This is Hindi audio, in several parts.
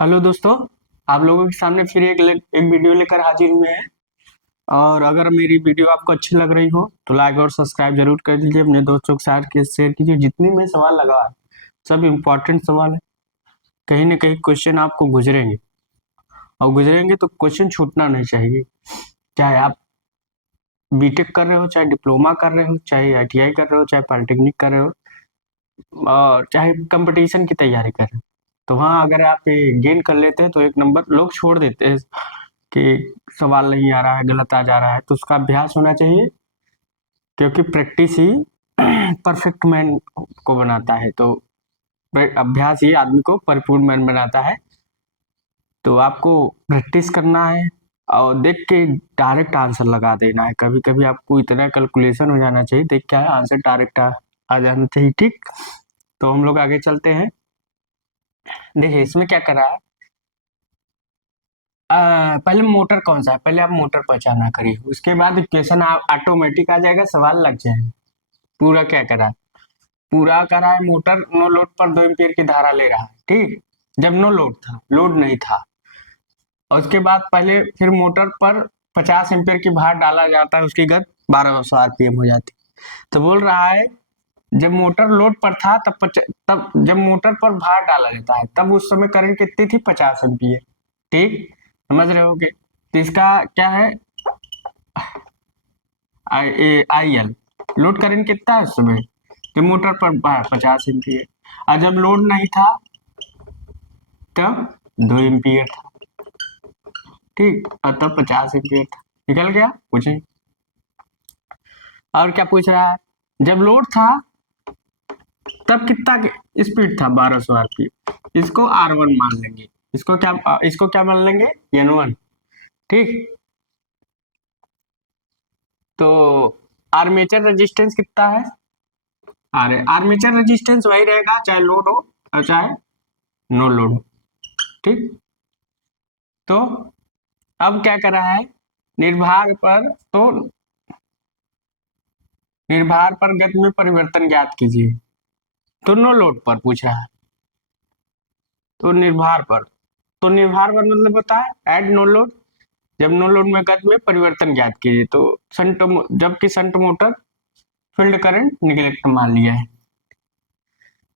हेलो दोस्तों। आप लोगों के सामने फिर एक वीडियो लेकर हाजिर हुए हैं। और अगर मेरी वीडियो आपको अच्छी लग रही हो तो लाइक और सब्सक्राइब जरूर कर दीजिए, अपने दोस्तों के साथ शेयर कीजिए। जितने में सवाल लगा है सब इम्पोर्टेंट सवाल है, कहीं ना कहीं क्वेश्चन आपको गुजरेंगे और गुजरेंगे तो क्वेश्चन छूटना नहीं चाहिए। चाहे आप बीटेक कर रहे हो, चाहे डिप्लोमा कर रहे हो, चाहे आईटीआई कर रहे हो, चाहे पॉलिटेक्निक कर रहे हो, और चाहे कंपटीशन की तैयारी कर रहे हो। तो हाँ, अगर आप गेन कर लेते हैं तो एक नंबर लोग छोड़ देते हैं कि सवाल नहीं आ रहा है, गलत आ जा रहा है, तो उसका अभ्यास होना चाहिए, क्योंकि प्रैक्टिस ही परफेक्ट मैन को बनाता है। तो अभ्यास ही आदमी को परिपूर्ण मैन बनाता है। तो आपको प्रैक्टिस करना है और देख के डायरेक्ट आंसर लगा देना है। कभी कभी आपको इतना कैलकुलेशन हो जाना चाहिए, देख क्या है आंसर डायरेक्ट आ जाना चाहिए। ठीक, तो हम लोग आगे चलते हैं। देखिए इसमें क्या कर रहा है। पहले मोटर कौन सा है, पहले आप मोटर पहचाना करिए, उसके बाद इक्वेशन ऑटोमेटिक आ जाएगा, सवाल लग जाएगा। पूरा क्या करा है, पूरा करा है। मोटर नो लोड पर 2 एम्पीयर की धारा ले रहा है, ठीक, जब नो लोड था, लोड नहीं था। और उसके बाद पहले फिर मोटर पर 50 एम्पीयर की भार डाला जाता है, उसकी गति 1200 आरपीएम हो जाती है। तो बोल रहा है जब मोटर लोड पर था तब जब मोटर पर भार डाला जाता है तब उस समय करंट कितनी थी, 50 एम्पीयर। ठीक, समझ रहे होगे। तो इसका क्या है, आई एल, लोड करंट कितना है उस समय, जब मोटर पर 50 एम्पीयर। और जब लोड नहीं था तब 2 एम्पीयर था। ठीक, और तब 50 एम्पीयर था। निकल गया, पूछे। और क्या पूछ रहा है, जब लोड था तब कितना स्पीड था, 1200 आरपीएम। इसको R1 मान लेंगे, इसको क्या मान लेंगे, N1। ठीक, तो आर्मेचर रेजिस्टेंस कितना है, आर्मेचर रेजिस्टेंस वही रहेगा चाहे लोड हो और चाहे नो लोड हो। ठीक, तो अब क्या कर रहा है, निर्भार पर तो निर्भार पर गति में परिवर्तन ज्ञात कीजिए। तो नो लोड पर पूछ रहा है, तो निर्भार पर मतलब होता है एड नो लोड। जब नो लोड में गति में परिवर्तन ज्ञात कीजिए, तो जबकि shunt motor field current neglect मान लिया है।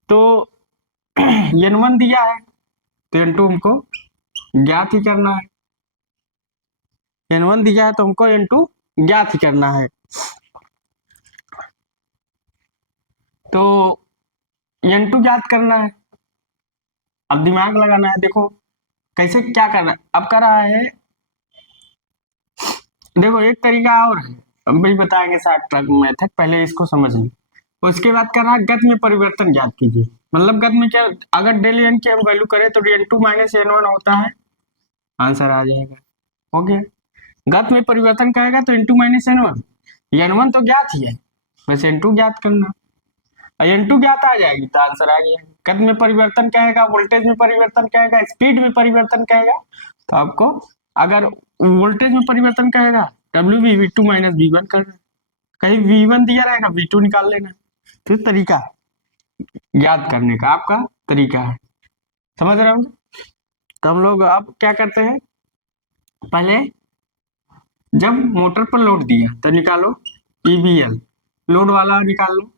तो N1 दिया है तो N2 हमको ज्ञात ही करना है। N1 दिया है तो हमको N2 ज्ञात ही करना है। तो N2 ज्ञात करना है, अब दिमाग लगाना है। देखो कैसे क्या करना है, अब कर रहा है। देखो एक तरीका और है, हम भी बताएंगे शॉर्ट ट्रक मेथड, पहले इसको समझ ली। उसके बाद कर रहा है गति में परिवर्तन ज्ञात कीजिए। मतलब गति में क्या, अगर डेल एन की हम वैल्यू करें तो N2 माइनस N1 होता है, आंसर आ जाएगा। हो गया, गति में परिवर्तन करेगा तो N2 माइनस N1, N1 तो ज्ञात ही है, बस N2 ज्ञात करना। N2 ज्ञात आ जाएगी तो आंसर आ गया। गति में परिवर्तन कहेगा, वोल्टेज में परिवर्तन कहेगा, स्पीड में परिवर्तन कहेगा, तो आपको अगर वोल्टेज में परिवर्तन कहेगा W माइनस V1 करना, कहीं V1 दिया रहेगा V2 निकाल लेना। तो तरीका ज्ञात करने का आपका तरीका है, समझ रहे हो। तो हम लोग अब क्या करते हैं, पहले जब मोटर पर लोड दिया तो निकालो EBL, लोड वाला निकाल लो,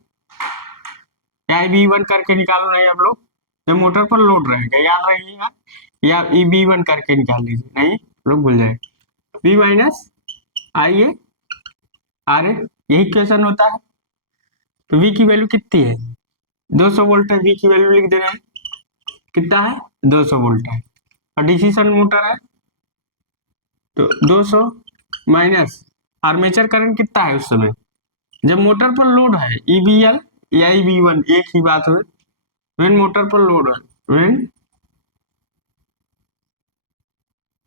या EB1 करके निकालो। नहीं हम लोग जब मोटर पर लोड रहेगा याद रखिएगा, या EB1 करके निकाल लीजिए, नहीं लोग भूल जाए। V माइनस आइए RA, यही क्वेश्चन होता है। तो V की वैल्यू कितनी है, 200 वोल्ट है। V की वैल्यू लिख दे रहे हैं, कितना है, 200 वोल्ट है। और डीसी शंट मोटर है तो 200 माइनस आर्मेचर करंट कितना है उस समय, जब मोटर पर लोड है EBL या EB1 एक ही बात है। व्हेन मोटर पर लोड है, व्हेन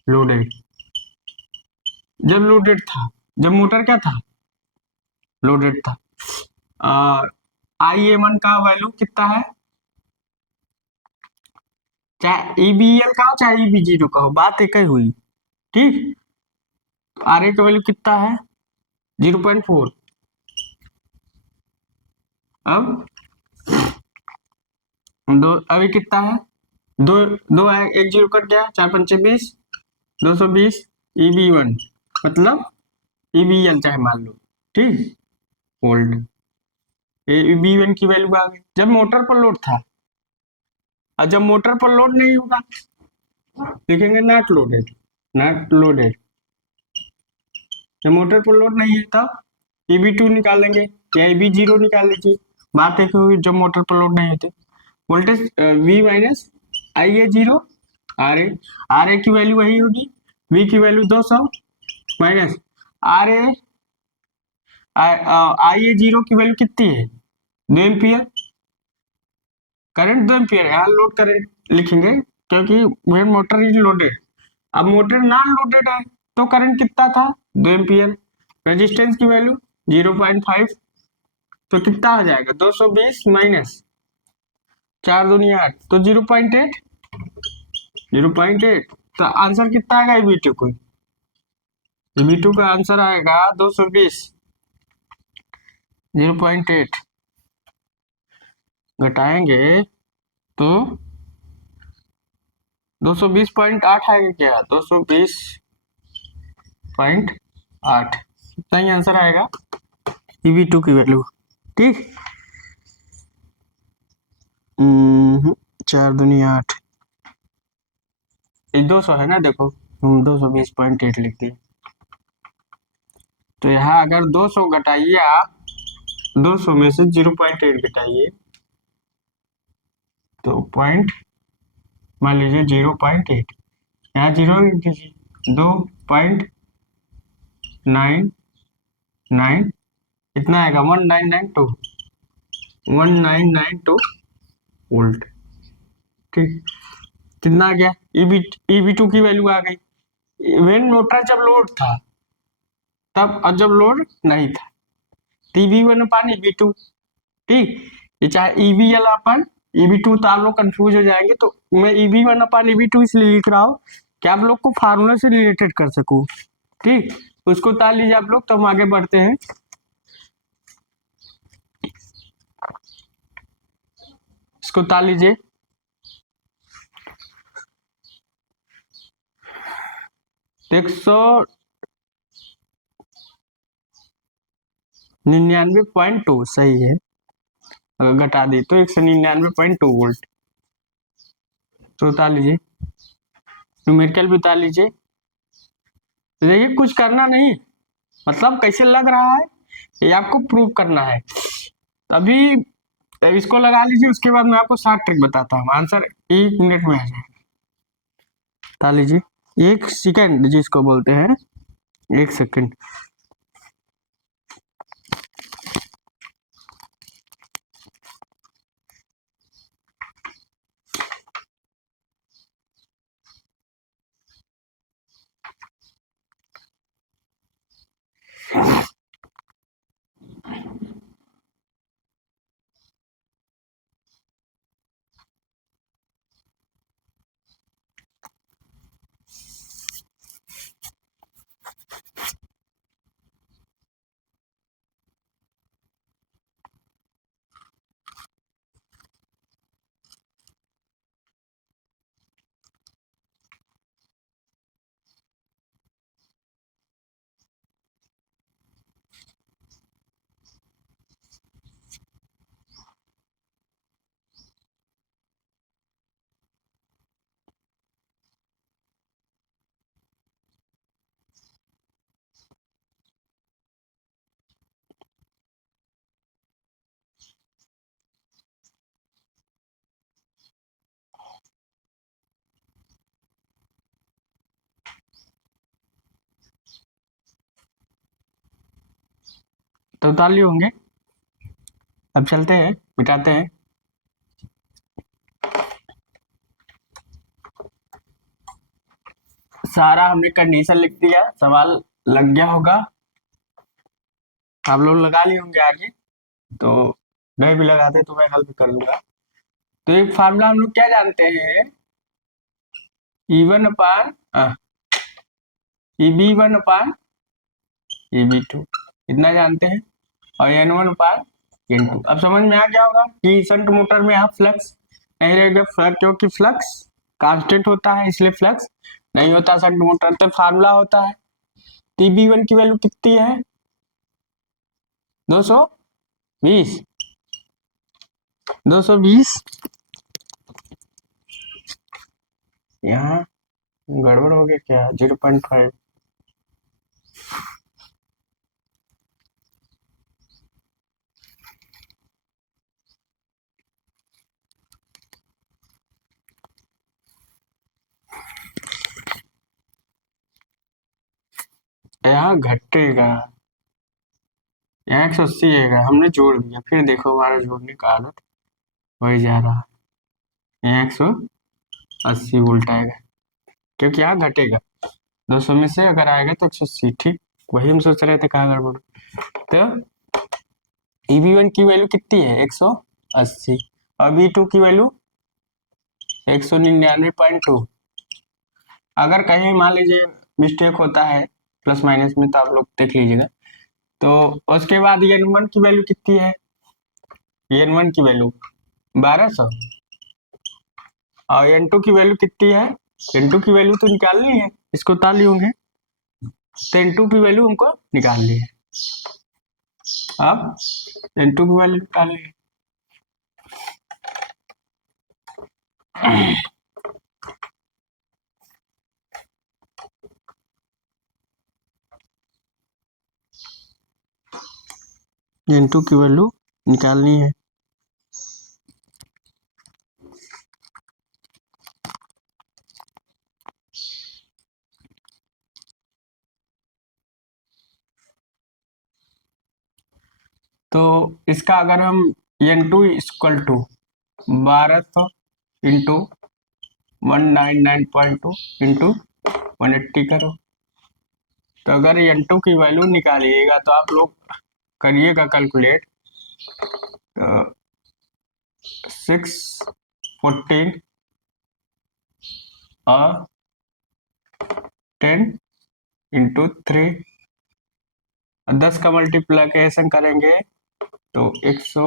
लोडेड, जब लोडेड था, जब मोटर क्या था, लोडेड था। और IM1 का वैल्यू कितना है, चाहे EBL का हो चाहे EB0 का हो, बात एक ही हुई। ठीक, RA का वैल्यू कितना है, 0.4। अब अभी कितना है, दो दो है, एक जीरो कट गया, 4×5 = 20, 220 EB1 मतलब EBL चाहे मान लो, ठीक, वोल्ट। EB1 की वैल्यू आ गई जब मोटर पर लोड था। और जब मोटर पर लोड नहीं होगा लिखेंगे नॉट लोडेड, नॉट लोडेड। जब मोटर पर लोड नहीं है तब EB2 निकालेंगे या EB0 निकाल लीजिए। बात एक हुई जब मोटर पर लोड नहीं होते। Voltage V minus IA0 RA, RA की वैल्यू वही होगी, V की वैल्यू 200 माइनस RA, IA0 की वैल्यू कितनी है, 2 एम्पियर। करंट 2 एम्पियर है, यहाँ लोड करंट लिखेंगे क्योंकि मेन मोटर इज लोडेड। अब मोटर नॉन लोडेड है तो करंट कितना था, 2 एम्पियर। रेजिस्टेंस की वैल्यू 0.5, तो कितना हो जाएगा 220 माइनस 4 दूनी 8 तो 0.8, 0.8। तो आंसर कितना आएगा EB2 को, EB2 का आंसर आएगा 220, 0.8 घटाएंगे तो 220.8 आएगा क्या, 220.8 इतना ही आंसर आएगा EB2 की वैल्यू, ठीक। 4 दूनी 8, 200 है ना, देखो हम 220.8 लिख दिए। तो यहाँ अगर 200 घटाइए आप, 200 में से 0.8 घटाइए तो पॉइंट मान लीजिए 0.8, यहाँ 0 लिख दीजिए, 2.99 इतना आएगा 1992, 1992 वोल्ट, ठीक। कितना आ गया, EB2 की वैल्यू आ गई। इवन मोटर जब लोड था तब, और जब लोड नहीं था, EB1 अपान EB2, ठीक। ये चाहे EBL अपन EB2, तो आप लोग कंफ्यूज हो जाएंगे, तो मैं EB1 अपान EB2 इसलिए लिख रहा हूँ कि आप लोग को फार्मूला से रिलेटेड कर सकूं, ठीक। उसको उतार लीजिए आप लोग, तो हम आगे बढ़ते हैं। इसको उतार लीजिए, तो 199.2 सही है, अगर घटा दी तो 199.2 वोल्ट। तो उतार लीजिए, न्यूमेरिकल भी उतार लीजिए। तो देखिए कुछ करना नहीं, मतलब कैसे लग रहा है ये आपको प्रूव करना है। अभी इसको लगा लीजिए, उसके बाद मैं आपको शॉर्ट ट्रिक बताता हूँ, आंसर 1 मिनट में आ जाएगा। बता लीजिए, 1 सेकंड जिसको बोलते हैं, 1 सेकंड। तो उतार लिए होंगे, अब चलते हैं, मिटाते हैं। सारा हमने कंडीशन लिख दिया, सवाल लग गया होगा, आप लोग लगा लिए होंगे आगे, तो नहीं भी लगाते तो मैं हल भी कर लूंगा। तो एक फार्मूला हम लोग क्या जानते हैं, E1 अपान EB1 अपान EB2 इतना जानते हैं, और N1 अपान N2। अब समझ में आ गया होगा कि शंट मोटर में यहाँ फ्लक्स नहीं रहेगा, क्योंकि फ्लक्स कांस्टेंट होता है इसलिए फ्लक्स नहीं होता शंट मोटर। तो फार्मूला होता है TB1 की वैल्यू कितनी है 220 220। यहाँ गड़बड़ हो गया क्या 0.5। यहाँ घटेगा, यहाँ 180 आएगा, हमने जोड़ दिया फिर देखो हमारा जोड़ने का आदत हो ही जा रहा है। यहाँ 180 वोल्ट आएगा क्योंकि यहाँ घटेगा 200 में से अगर आएगा तो 180। ठीक वही हम सोच रहे थे कहाँ गड़बड़। तो EB1 की वैल्यू कितनी है 180 और B2 की वैल्यू 199.2। अगर कहीं मान लीजिए मिस्टेक होता है प्लस माइनस में तो आप लोग देख लीजिएगा। तो उसके बाद N1 की वैल्यू कितनी है N1 की वैल्यू 1200 और N2 की वैल्यू कितनी है N2 की वैल्यू तो निकालनी है, इसको ताली होंगे तो N2 की वैल्यू हमको निकालनी है। अब N2 की वैल्यू निकालनी है। N2 की वैल्यू निकालनी है। तो इसका अगर हम N2 equal to 1200 into 199.2 into 180 करो तो अगर N2 की वैल्यू निकालिएगा तो आप लोग करिएगा कैलकुलेट। तो 614 और 10 इंटू 3 10 का मल्टीप्लिकेशन करेंगे तो 100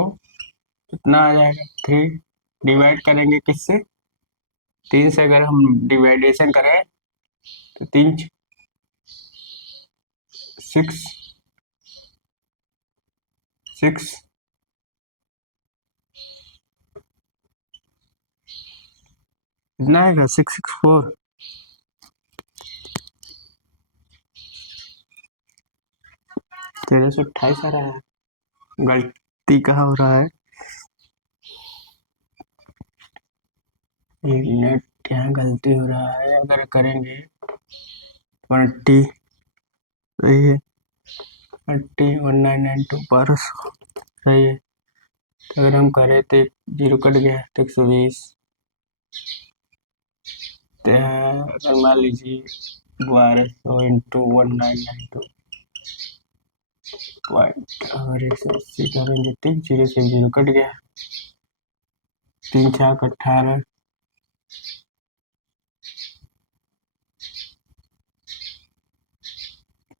कितना आ जाएगा 3 डिवाइड करेंगे किससे 3 से। अगर हम डिवाइडेशन करें तो 3 6 6 कितना आएगा 664 1328 आ रहा है। गलती कहाँ हो रहा है नेट यहाँ गलती हो रहा है। अगर करेंगे 20 सही है 1992 1200 सही है। तो अगर हम करें तो 0 कट गया तो 120 तो अगर मान लीजिए 1200 इंटू 1992 पॉइंट अगर 180 करेंगे तो 0 से 0 कट गया 3 छाक 18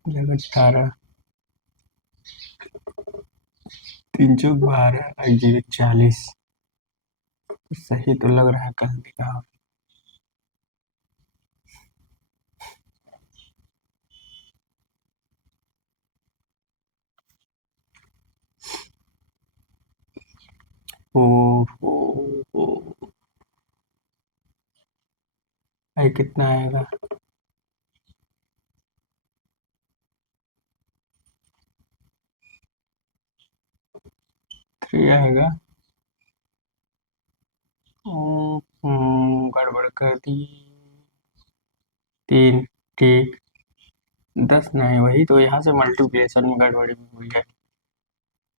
18 3 चौक 12 0 40 सही तो लग रहा है कल दिखा। ओ भाई कितना आएगा 3 आएगा। गड़बड़ कर दी 3 ठीक 10 नहीं वही तो यहाँ से मल्टीप्लिकेशन में गड़बड़ी हुई है।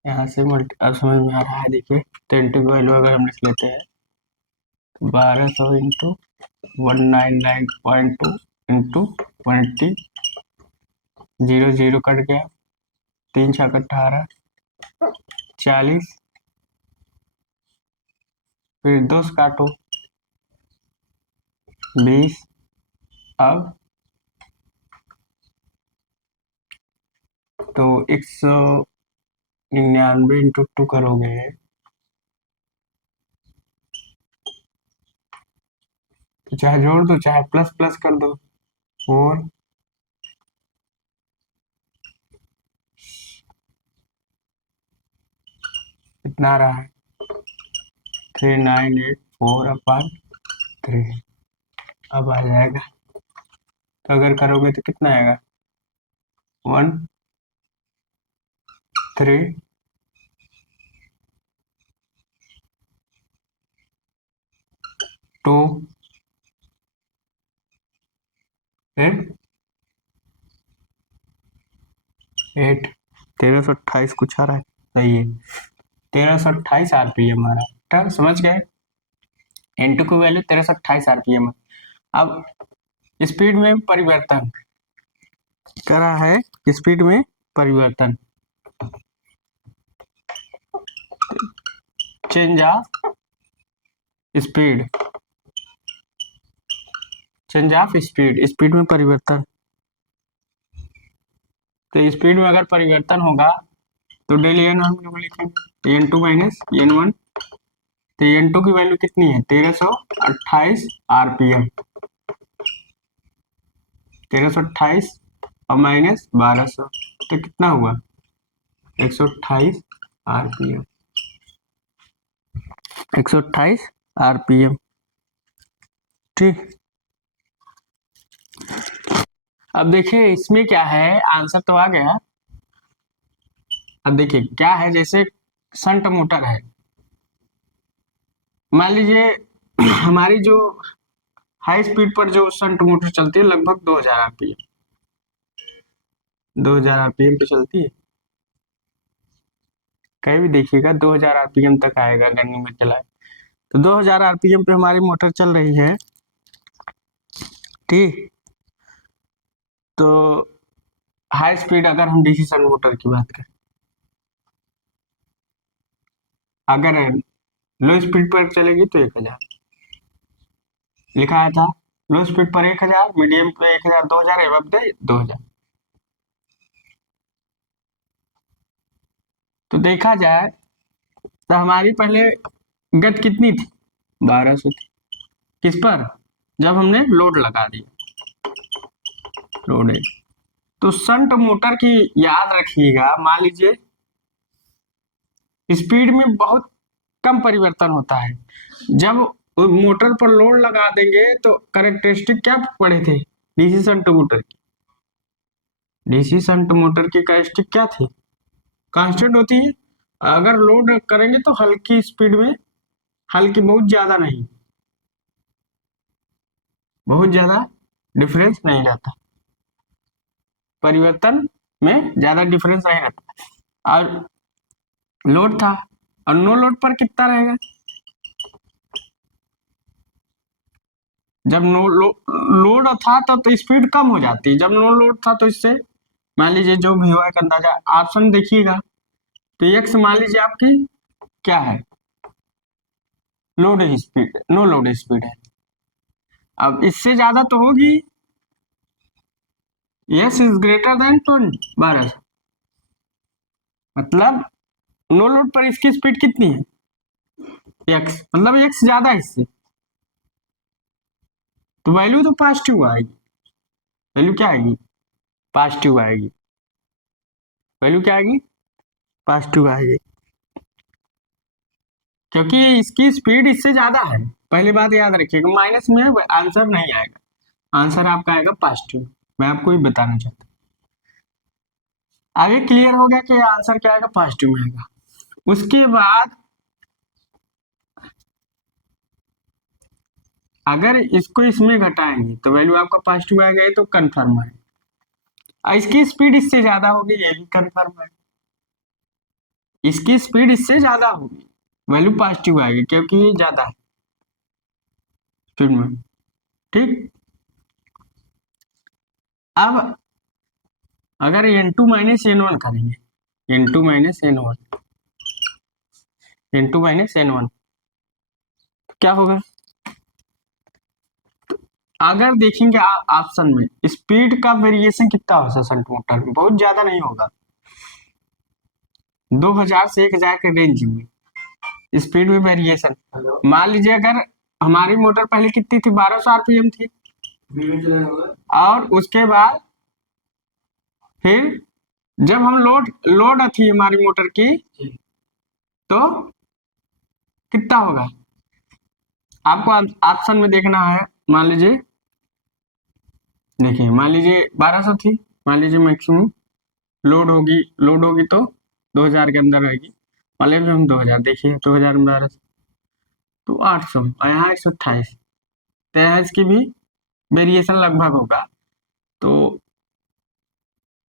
यहाँ से मल्टी अब समझ में आ रहा है देखिए 10 की वैल्यू अगर हम लिख लेते हैं 1200 इंटू 199.2 इंटू 180 0 0 कट गया 3 छक 18 40 फिर 2 से काटो 20 अब तो 199 इंटू 2 करोगे तो चाहे जोड़ दो चाहे प्लस प्लस कर दो। 4 कितना रहा है 3984/3। अब आ जाएगा, तो अगर करोगे तो कितना आएगा 132 8 1328 कुछ आ रहा है, सही है 1328 RPM आ रहा है। ठीक समझ गए, N2 की वैल्यू 1328 RPM है। अब स्पीड में परिवर्तन करा है, स्पीड में परिवर्तन, change of speed, change of speed, speed में परिवर्तन। तो स्पीड में अगर परिवर्तन होगा तो डेल एन हम लोग लिखेंगे N2 माइनस N1। तो N2 की वैल्यू कितनी है 1328 RPM, 1328 और माइनस 1200 तो कितना हुआ 128 RPM, 128 RPM। ठीक, अब देखिए इसमें क्या है, आंसर तो आ गया। अब देखिए क्या है, जैसे शंट मोटर है, मान लीजिए हमारी जो हाई स्पीड पर जो शंट मोटर चलती है लगभग 2000 RPM, 2000 RPM पे चलती है, कहीं भी देखिएगा 2000 RPM तक आएगा गन्नी में चलाए। तो 2000 RPM पे हमारी मोटर चल रही है, ठीक। तो हाई स्पीड अगर हम डीसी शंट मोटर की बात करें, अगर लो स्पीड पर चलेगी तो 1000 लिखा आया था, लो स्पीड पर 1000, मीडियम पे 1000, 2000 एवं 2000। तो देखा जाए तो हमारी पहले गति कितनी थी 1200 थी, किस पर, जब हमने लोड लगा दिया, लोड है। तो शंट मोटर की याद रखिएगा, मान लीजिए स्पीड में बहुत कम परिवर्तन होता है, जब मोटर पर लोड लगा देंगे तो कैरेक्टरिस्टिक क्या पड़े थे डीसी शंट मोटर की, डीसी शंट मोटर की कैरेक्टरिस्टिक क्या थी, कांस्टेंट होती है। अगर लोड करेंगे तो हल्की स्पीड में, हल्की बहुत ज्यादा नहीं, बहुत ज्यादा डिफरेंस नहीं रहता, परिवर्तन में ज्यादा डिफरेंस नहीं रहता। और लोड था, और नो लोड पर कितना रहेगा, जब लोड था तब तो स्पीड कम हो जाती है, जब नो लोड था तो इससे मान लीजिए जो भी हुआ एक अंदाजा, ऑप्शन देखिएगा। तो एक्स मान लीजिए आपकी क्या है, load speed, no load speed है। अब इससे ज्यादा तो होगी, यस इज ग्रेटर देन 1200, मतलब नो लोड पर इसकी स्पीड कितनी है एक्स, मतलब एक्स ज्यादा है इससे, तो वैल्यू तो पॉजिटिव आएगी, वैल्यू क्या आएगी पॉजिटिव आएगी, वैल्यू क्या आएगी पॉजिटिव आएगी, क्योंकि इसकी स्पीड इससे ज्यादा है। पहली बात याद रखिएगा, माइनस में आंसर नहीं आएगा, आंसर आपका आएगा पॉजिटिव, मैं आपको ये बताना चाहता हूँ। आगे क्लियर हो गया कि आंसर क्या आएगा पॉजिटिव आएगा। उसके बाद अगर इसको इसमें घटाएंगे तो वैल्यू आपका पॉजिटिव आएगा, ये तो कंफर्म है। इसकी स्पीड इससे ज्यादा होगी, ये भी कंफर्म है, इसकी स्पीड इससे ज्यादा होगी, वैल्यू पॉजिटिव आएगी क्योंकि ये ज्यादा है स्पीड में, ठीक। अब अगर N2 माइनस N1 करेंगे, N2 minus N1, N2 minus N1 क्या होगा, अगर देखेंगे ऑप्शन में स्पीड का वेरिएशन कितना होगा शंट मोटर में, बहुत ज्यादा नहीं होगा, 2000 से 1000 के रेंज में स्पीड में वेरिएशन। मान लीजिए अगर हमारी मोटर पहले कितनी थी, 1200 आरपीएम थी। और उसके बाद फिर जब हम लोड लोड थी हमारी मोटर की, तो कितना होगा आपको ऑप्शन में देखना है। मान लीजिए, देखिए मान लीजिए 1200 थी, मान लीजिए मैक्सिमम लोड होगी तो 2000 के अंदर आएगी। मान लीजिए हम 2000, देखिए 2000 में 1200 तो 800 और यहाँ 128, तो यहाँ इसकी भी वेरिएशन लगभग होगा, तो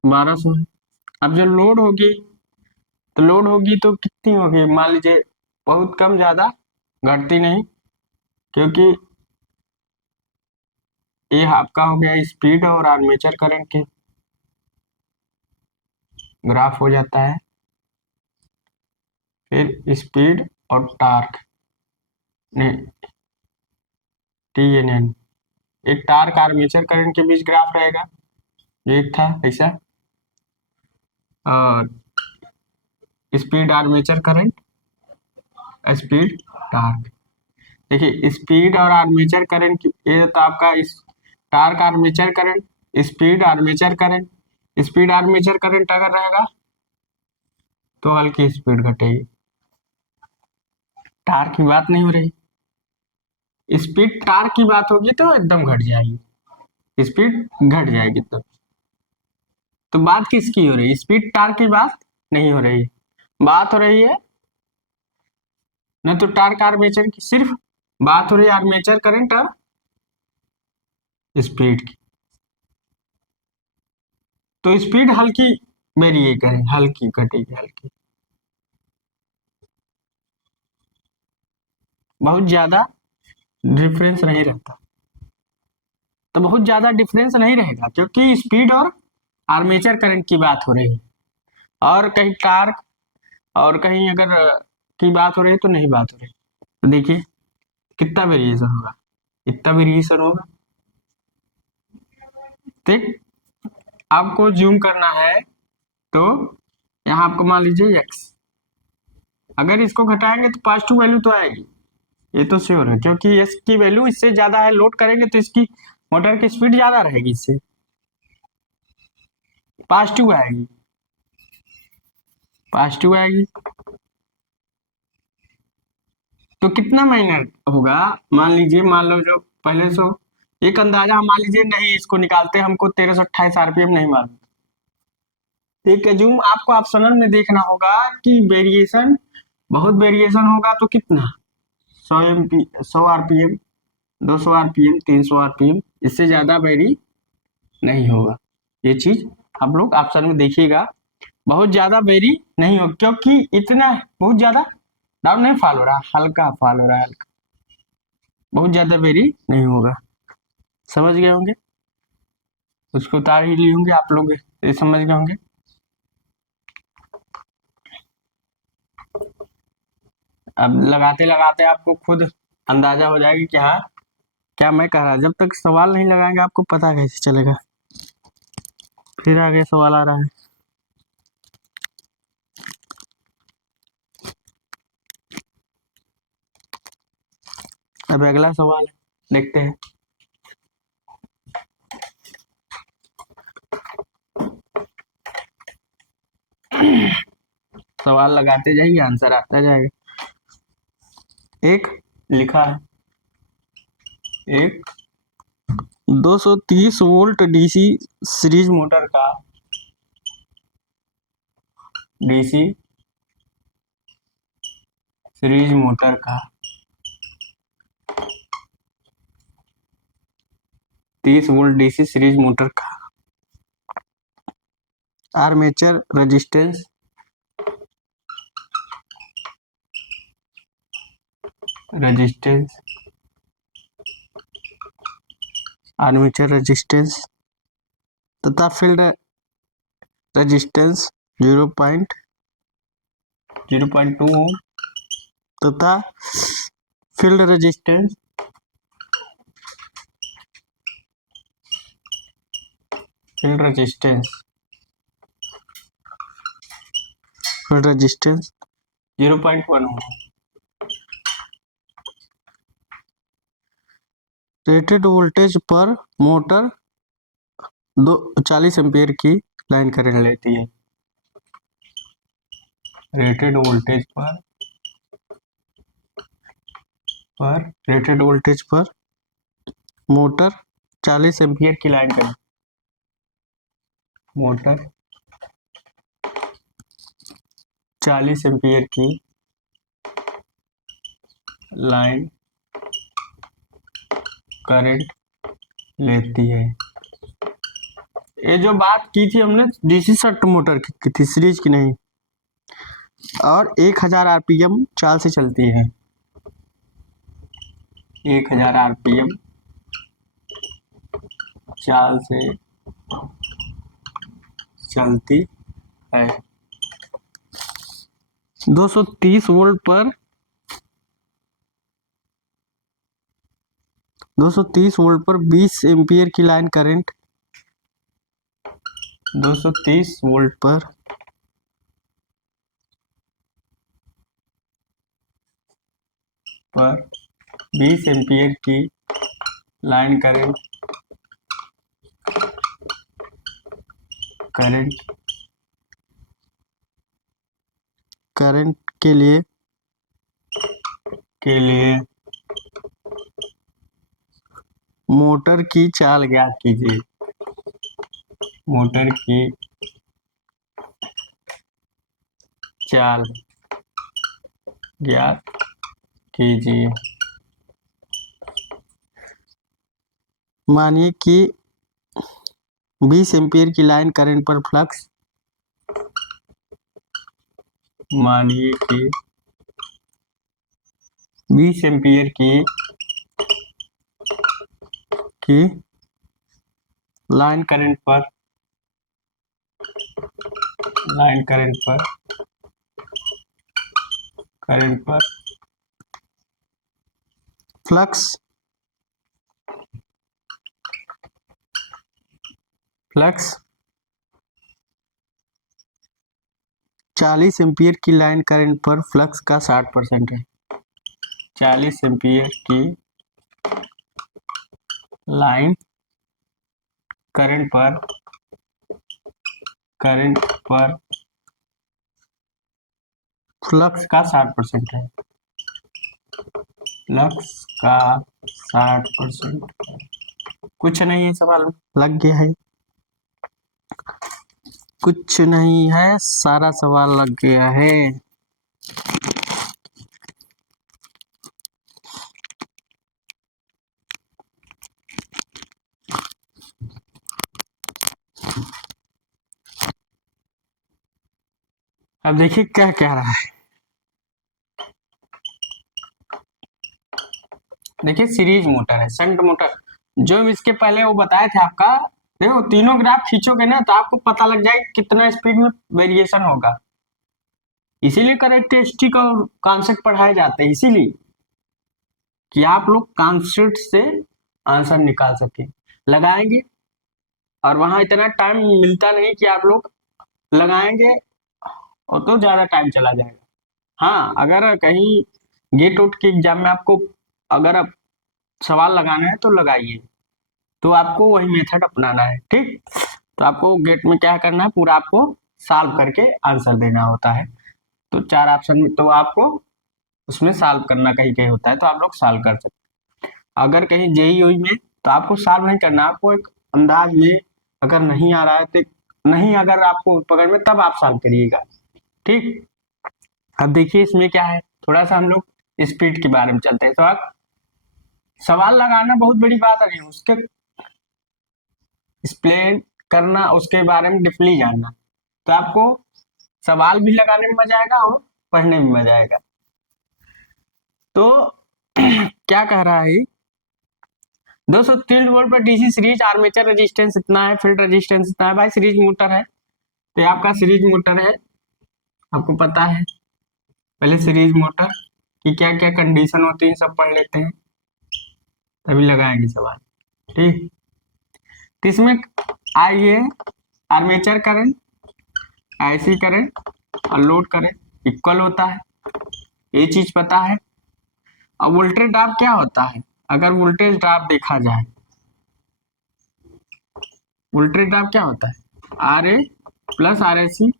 1200 है। अब जो लोड होगी तो कितनी होगी, मान लीजिए बहुत कम, ज्यादा घटती नहीं, क्योंकि ये आपका हो गया स्पीड और आर्मेचर करंट के ग्राफ हो जाता है। फिर स्पीड और टार्क, नहीं TNN, एक टार्क आर्मेचर करंट के बीच ग्राफ रहेगा, ये एक था ऐसा। और speed armature current, speed torque, देखिए स्पीड और आर्मेचर करंट ये तो आपका इस torque armature current, speed armature current, speed armature current अगर रहेगा तो हल्की स्पीड घटेगी, टार्क की बात नहीं हो रही। स्पीड टार्क की बात होगी तो एकदम घट जाएगी, स्पीड घट जाएगी। तो बात किसकी हो रही है, स्पीड टार्क की बात नहीं हो रही, बात हो रही है न तो टार्क आर्मेचर की, सिर्फ बात हो रही है आर्मेचर करंट और स्पीड की। तो स्पीड हल्की वेरी करें, हल्की घटेगी, हल्की, बहुत ज्यादा डिफरेंस नहीं रहता। तो बहुत ज्यादा डिफरेंस नहीं रहेगा क्योंकि स्पीड और आर्मेचर करंट की बात हो रही है, और कहीं टार्क और कहीं अगर की बात हो रही है तो नहीं बात हो रही। तो देखिए कितना वेरिएशन होगा, इतना वेरिएशन होगा। ठीक, आपको जूम करना है तो यहाँ आपको मान लीजिए x, अगर इसको घटाएंगे तो पॉजिटिव वैल्यू तो आएगी, ये तो श्योर है, क्योंकि s की वैल्यू इससे ज्यादा है, लोड करेंगे तो इसकी मोटर की स्पीड ज्यादा रहेगी, इससे पॉजिटिव आएगी, पॉजिटिव आएगी। तो कितना माइनर होगा, मान लीजिए, मान लो जो पहले सो एक अंदाजा हम मान लीजिए नहीं इसको निकालते, हमको 1328 आरपीएम नहीं मालूम, ठीक है, जूम आपको ऑप्शनल में देखना होगा कि वेरिएशन, बहुत वेरिएशन होगा तो कितना, 100 आरपीएम, 200 आरपीएम, 300 आरपीएम, इससे ज्यादा वेरी नहीं होगा। ये चीज आप लोग ऑप्शन में देखिएगा, बहुत ज्यादा वेरी नहीं होगा, क्योंकि इतना बहुत ज्यादा डाउन नहीं फॉल हो रहा, हल्का फॉल हो रहा है, हल्का, बहुत ज्यादा वेरी नहीं होगा। समझ गए होंगे, उसको उतार ही लिए होंगे आप लोग, ये समझ गए होंगे। अब लगाते लगाते आपको खुद अंदाजा हो जाएगी कि हाँ क्या मैं कह रहा, जब तक सवाल नहीं लगाएंगे आपको पता कैसे चलेगा। फिर आगे सवाल आ रहा है, अब अगला सवाल देखते हैं। सवाल लगाते जाइए, आंसर आता जाएगा। एक लिखा है, एक 230 वोल्ट डीसी सीरीज मोटर का, डीसी सीरीज मोटर का 30 वोल्ट डीसी सीरीज मोटर का आर्मेचर रेजिस्टेंस, आर्मेचर रेजिस्टेंस तथा फील्ड रेजिस्टेंस 0.2 ओम तथा फील्ड रेजिस्टेंस फील्ड रेजिस्टेंस 0.1 ओम। रेटेड वोल्टेज पर मोटर 40 एम्पियर की लाइन करंट लेती है। रेटेड वोल्टेज पर मोटर 40 एम्पियर की लाइन करंट, मोटर 40 एम्पियर की लाइन करंट लेती है। ये जो बात की थी हमने डीसी शंट मोटर की थी, सीरीज की नहीं। और 1000 आरपीएम चाल से चलती है। 1000 आरपीएम चाल से चलती है। 230 वोल्ट पर 20 एम्पियर की लाइन करंट, 230 वोल्ट पर 20 एम्पियर की लाइन करंट के लिए मोटर की चाल ज्ञात कीजिए। मोटर की चाल ज्ञात कीजिए। मानिए कि 20 एम्पियर की लाइन करंट पर फ्लक्स, मानिए कि 20 एम्पियर की लाइन करंट पर फ्लक्स 40 एम्पियर की लाइन करंट पर फ्लक्स का 60% है। 40 एम्पियर की लाइन करंट पर फ्लक्स का 60% है। फ्लक्स का 60%। कुछ नहीं है, सवाल लग गया है। कुछ नहीं है, सारा सवाल लग गया है। अब देखिए क्या कह रहा है। देखिए सीरीज मोटर है, शंट मोटर जो इसके पहले वो बताए थे आपका। देखो तीनों ग्राफ खींचोगे ना तो आपको पता लग जाएगा कितना स्पीड में वेरिएशन होगा। इसीलिए कैरेक्टरिस्टिक और कॉन्सेप्ट पढ़ाए जाते हैं, इसीलिए कि आप लोग कॉन्सेप्ट से आंसर निकाल सके। लगाएंगे और वहां इतना टाइम मिलता नहीं कि आप लोग लगाएंगे और तो ज्यादा टाइम चला जाएगा। हाँ, अगर कहीं गेट उट के एग्जाम में आपको अगर आप सवाल लगाना है तो लगाइए, तो आपको वही मेथड अपनाना है, ठीक। तो आपको गेट में क्या करना है, पूरा आपको सॉल्व करके आंसर देना होता है। तो 4 ऑप्शन में तो आपको उसमें सॉल्व करना कहीं कहीं होता है, तो आप लोग सॉल्व कर सकते हैं। अगर कहीं जेईई में तो आपको सॉल्व नहीं करना, आपको एक अंदाज में अगर नहीं आ रहा है तो नहीं, अगर आपको पकड़ में तब आप सॉल्व करिएगा, ठीक। अब देखिए इसमें क्या है, थोड़ा सा हम लोग स्पीड के बारे में चलते हैं। तो सवाल लगाना बहुत बड़ी बात नहीं, उसके एक्सप्लेन करना, उसके बारे में डीपली जानना, तो आपको सवाल भी लगाने में मजा आएगा और पढ़ने में मजा आएगा। तो क्या कह रहा है, 230 वोल्ट पर डीसी सीरीज आर्मेचर रेजिस्टेंस इतना है, फील्ड रेजिस्टेंस इतना है। भाई सीरीज मोटर है तो आपका सीरीज मोटर है, आपको पता है। पहले सीरीज मोटर की क्या क्या कंडीशन होती है सब पढ़ लेते हैं, तभी लगाएंगे सवाल, ठीक। तो इसमें आइए, आर्मेचर करंट, आईसी करंट और लोड करंट इक्वल होता है, ये चीज पता है। और वोल्टेज ड्रॉप क्या होता है, अगर वोल्टेज ड्रॉप देखा जाए, वोल्टेज ड्रॉप क्या होता है, are A plus R A सी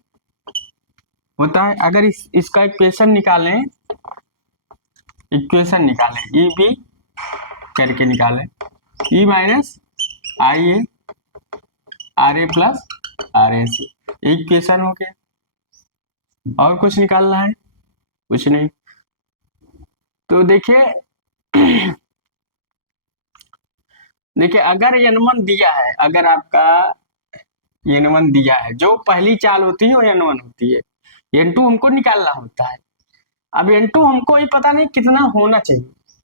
होता है। अगर इसका इक्वेशन निकालें, ई बी करके निकालें, E minus I A R A plus R A C, equation हो गया। और कुछ निकालना है? कुछ नहीं। तो देखिए देखिए अगर N1 दिया है, अगर आपका N1 दिया है, जो पहली चाल होती है वो N1 होती है, N2 हमको निकालना होता है। अब N2 हमको ही पता नहीं कितना होना चाहिए।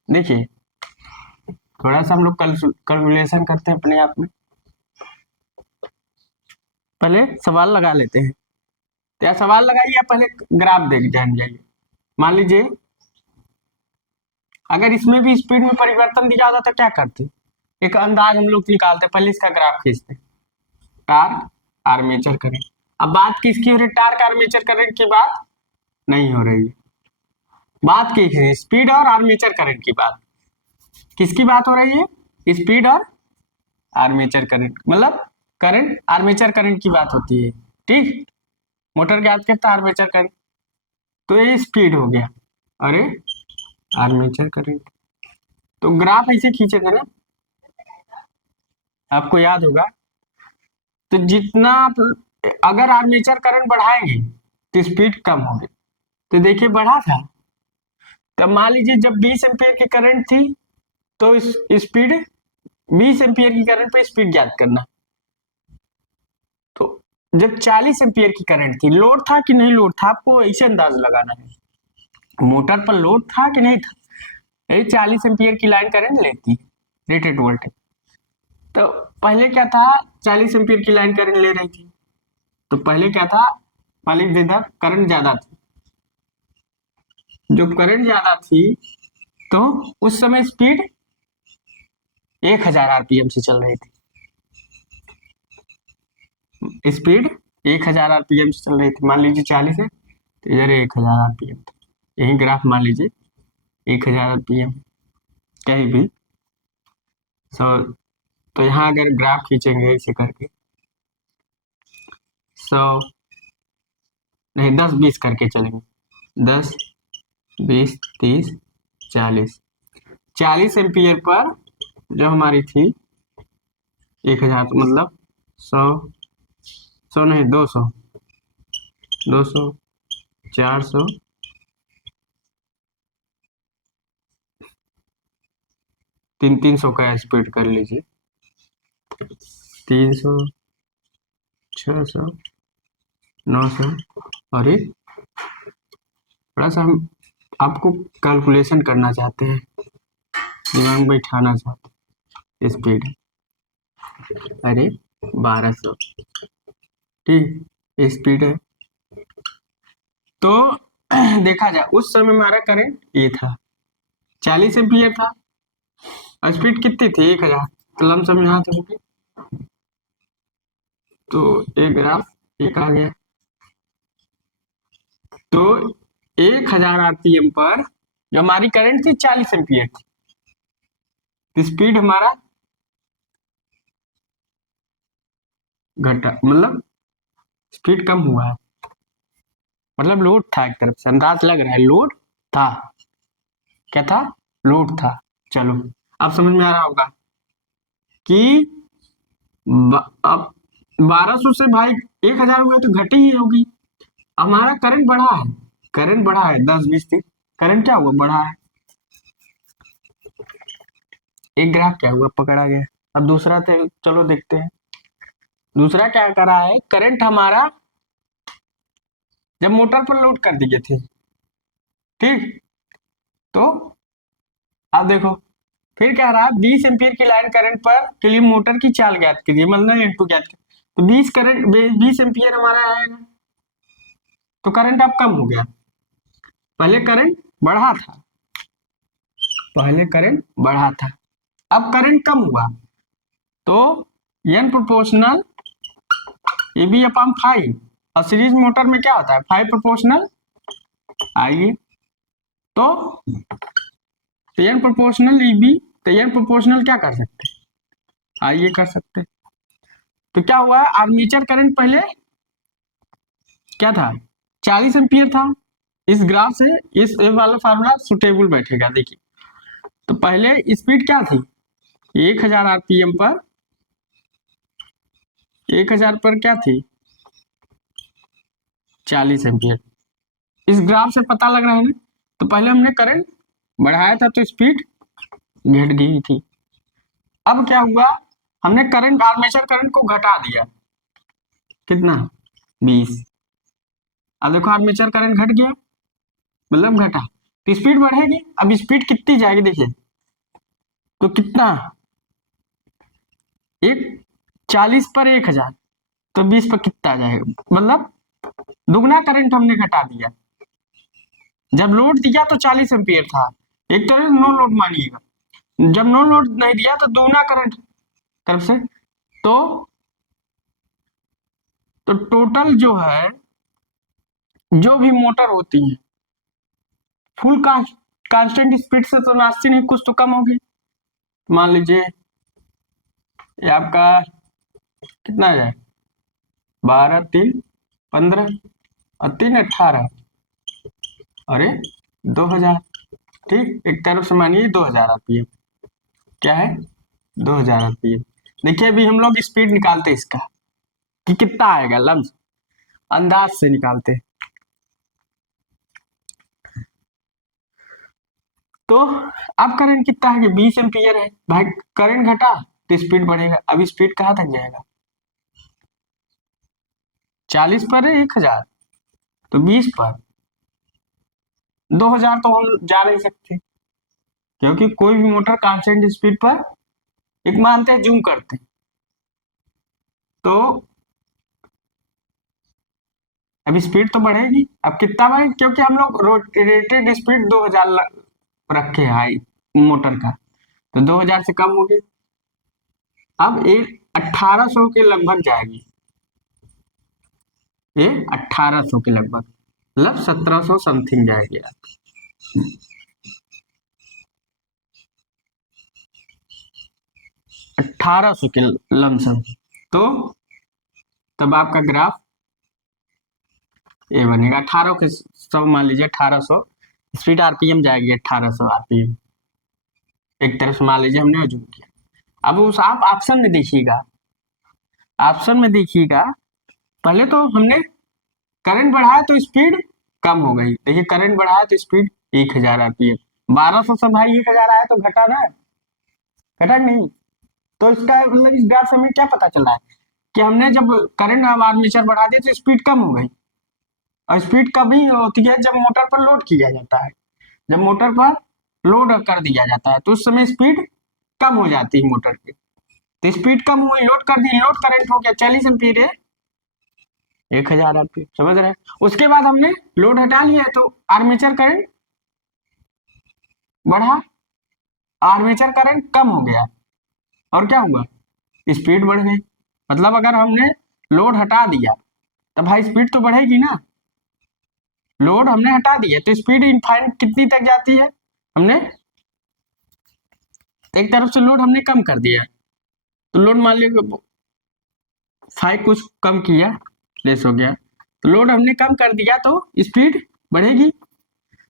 देखिए थोड़ा सा हम लोग कैलकुलेशन करते हैं अपने आप में, पहले सवाल लगा लेते हैं। तो या सवाल लगाइए, पहले ग्राफ देख जाइए। मान लीजिए अगर इसमें भी स्पीड में परिवर्तन दिया होता तो क्या करते, एक अंदाज हम लोग निकालते, पहले इसका ग्राफ खींचते, टार्क आर्मेचर करंट। अब बात किसकी हो रही है, टार्क आर्मेचर करंट की बात नहीं हो रही है, बात की स्पीड और आर्मेचर करंट की बात। किसकी बात हो रही है, स्पीड और आर्मेचर करंट, मतलब करंट आर्मेचर करंट की बात होती है। ठीक, मोटर ज्ञात करता है आर्मेचर करंट, तो ये स्पीड हो गया, अरे आर्मेचर करंट। तो ग्राफ ऐसे खींचे थे ना, आपको याद होगा। तो जितना अगर आर्मेचर करंट बढ़ाएंगे तो स्पीड कम होगी। तो देखिए बढ़ा था, तब मान लीजिए जब 20 एम्पियर की करंट थी तो स्पीड 20 एम्पियर की करंट पे स्पीड ज्ञात करना। तो जब 40 एम्पियर की करंट थी, लोड था कि नहीं लोड था, आपको ऐसे अंदाज लगाना है, मोटर पर लोड था कि नहीं था। ये 40 एम्पियर की लाइन करंट लेती रेटेड वोल्टेज। तो पहले क्या था, 40 एम्पियर की लाइन करंट ले रही थी, तो पहले क्या था, मान लीजिए करंट ज्यादा थी, जो करंट ज्यादा थी तो उस समय स्पीड 1000 आरपीएम से चल रही थी, स्पीड 1000 आरपीएम से चल रही थी। मान लीजिए 40 है तो इधर 1000 आरपीएम था, यही ग्राफ मान लीजिए 1000 आरपीएम कहीं भी। तो यहाँ अगर ग्राफ खींचेंगे इसे करके 100 नहीं 10 20 करके चलेंगे, 10 20 30 40 एम्पियर पर जो हमारी थी 1000, तो मतलब 100 नहीं 200 400 300 का स्पीड कर लीजिए, 300 600 900। और ये थोड़ा सा हम आपको कैलकुलेशन करना चाहते हैं, दिमाग में बैठाना चाहते हैं, स्पीड अरे 1200, ठीक स्पीड है। तो देखा जाए उस समय हमारा करंट ये था 40 एम्पियर था, और स्पीड कितनी थी 1000, तो लमसम यहाँ से होगी। तो एक ग्राफ एक आ गया, तो 1000 आरपीएम पर जो हमारी करंट थी 40 एम्पियर थी, तो स्पीड हमारा घटा, मतलब स्पीड कम हुआ है, मतलब लोड था, एक तरफ से अंदाज लग रहा है लोड था। क्या था, लोड था। चलो अब समझ में आ रहा होगा कि अब 1200 से भाई 1000 हुआ तो घटी ही होगी। हमारा करंट बढ़ा है, 10 20 30, करंट क्या हुआ, बढ़ा है। एक ग्राफ क्या हुआ, पकड़ा गया। अब दूसरा चलो देखते हैं, दूसरा क्या करा है, करंट हमारा जब मोटर पर लोड कर दिए थे, ठीक, तो अब देखो फिर क्या रहा, 20 एम्पियर की लाइन करंट पर के लिए मोटर की चाल ज्ञात कीजिए, मतलब N2 ज्ञात कीजिए। तो 20 एम्पियर हमारा आएगा, तो करंट अब कम हो गया, पहले करंट बढ़ा था, अब करंट कम हुआ, तो N प्रोपोर्शनल AB अपॉन 5, और सीरीज मोटर में क्या होता है 5 प्रोपोर्शनल आइए, तो N प्रोपोर्शनल AB तो एन प्रोपोर्शनल क्या कर सकते हैं, आइए कर सकते हैं। तो क्या हुआ, आर्मेचर करंट पहले क्या था, 40 एम्पियर था। इस ग्राफ से इस ये वाला फार्मूला सुटेबल बैठेगा। देखिए, तो पहले स्पीड क्या थी, 1000 आरपीएम पर, 1000 पर क्या थी, 40 एम्पियर। इस ग्राफ से पता लग रहा है ना। तो पहले हमने करंट बढ़ाया था तो स्पीड घट गई थी। अब क्या हुआ, हमने करंट, आर्मेचर करंट को घटा दिया, कितना, 20। अब देखो आर्मेचर करंट घट गया, मतलब घटा, तो स्पीड बढ़ेगी। अब स्पीड कितनी जाएगी देखिए, तो कितना, एक 40 पर 1000, तो 20 पर कितना आ जाएगा, मतलब दुगना करंट हमने घटा दिया। जब लोड दिया तो 40 एम्पियर था, एक तरह से नो लोड मानिएगा। जब नो लोड नहीं दिया तो दुगना करंट तरफ से, तो टोटल जो है, जो भी मोटर होती है फुल कांस्टेंट स्पीड से तो नाचती नहीं, कुछ तो कम होगी। मान लीजिए ये आपका कितना है, 12 3 15 और 3 18, अरे 2000, ठीक, एक तरफ से मानिए 2000 आरपीएम, क्या है 2000 आरपीएम। देखिए अभी हम लोग स्पीड निकालते हैं इसका कि कितना आएगा, लम्स अंदाज से निकालते हैं। तो अब करंट कितना है कि 20 एम्पियर है, भाई करंट घटा तो स्पीड बढ़ेगा। अब स्पीड कहाँ तक जाएगा, 40 पर है 1000, तो 20 पर 2000 तो हम जा नहीं सकते, क्योंकि कोई भी मोटर कांस्टेंट स्पीड पर, एक मानते हैं जूम करते हैं, तो अब स्पीड तो बढ़ेगी। अब कितना बढ़ेगी, क्योंकि हम लोग रेटेड स्पीड 2000 रखे हैं हाई मोटर का, तो 2000 से कम होगी। अब ये 1800 के लगभग जाएगी, ये 1800 के लगभग, मतलब 1700 समथिंग जाएगी। 1800 के लमसम, तो तब आपका ग्राफ ये बनेगा 18 के 100, मान लीजिए 1800 स्पीड, आरपीएम जाएगी 1800 आरपीएम, एक तरफ से मान लीजिए हमने जूम किया। अब उस आप ऑप्शन में देखिएगा, ऑप्शन में देखिएगा, पहले तो हमने करंट बढ़ाया तो स्पीड कम हो गई। देखिए करंट बढ़ाया तो स्पीड 1000 आरपीएम, 1200 से भाई 1000 आया तो घटा ना, घटा नहीं। तो इसका मतलब इस ग्राफ से हमें क्या पता चल रहा है कि हमने जब करंट आर्मेचर बढ़ा दिया तो स्पीड कम हो गई। और स्पीड कभी होती है जब मोटर पर लोड किया जाता है, जब मोटर पर लोड कर दिया जाता है तो उस समय स्पीड कम हो जाती है मोटर की। तो स्पीड कम हुई, लोड कर दी, लोड करंट हो गया 40 एम्पीयर है, 1000 आरपीएम, समझ रहे हैं। उसके बाद हमने लोड हटा लिया है तो आर्मेचर करंट बढ़ा, आर्मेचर करंट कम हो गया, और क्या हुआ, स्पीड बढ़ गई। मतलब अगर हमने लोड हटा दिया तो भाई स्पीड तो बढ़ेगी ना, लोड हमने हटा दिया तो स्पीड इनफाइनाइट कितनी तक जाती है, हमने एक तरफ से लोड हमने कम कर दिया, तो लोड मान लीजिए 5 कुछ कम किया, लेस हो गया, तो लोड हमने कम कर दिया तो स्पीड बढ़ेगी।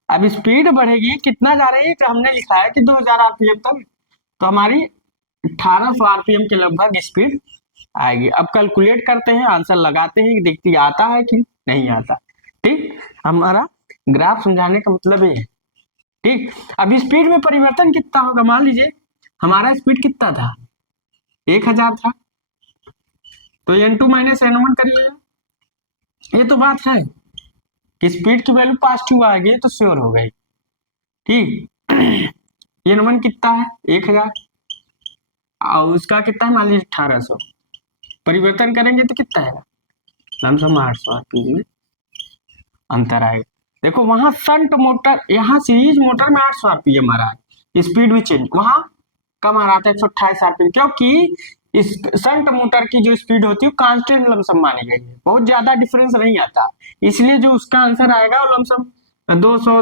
अब स्पीड बढ़ेगी, कितना जा रही है, तो हमने लिखा है कि 2000 आरपीएम तक, तो हमारी 1800 आरपीएम के लगभग स्पीड आएगी। अब कैलकुलेट करते हैं, आंसर लगाते हैं, देखते आता है कि नहीं आता। ठीक, हमारा ग्राफ समझाने का मतलब ये है। ठीक, अब स्पीड में परिवर्तन कितना होगा, मान लीजिए हमारा स्पीड कितना था, 1000 था, तो n2 माइनस n1 करिए। ये तो बात है कि स्पीड की वैल्यू पॉजिटिव आ गई तो श्योर हो गई। ठीक, n1 कितना है 1000, और उसका कितना है मान लीजिए 1800, परिवर्तन करेंगे तो कितना है, लमसम 800 आरपीएम में अंतर आएगा। देखो वहां शंट मोटर, यहाँ सीरीज मोटर में 800 आरपीएम आ रहा है, स्पीड भी चेंज, वहां कम आ रहा था 128 आरपीएम, क्योंकि इस शंट मोटर की जो स्पीड होती है कांस्टेंट लमसम मानी गई है, बहुत ज्यादा डिफरेंस नहीं आता, इसलिए जो उसका आंसर आएगा वो लमसम 200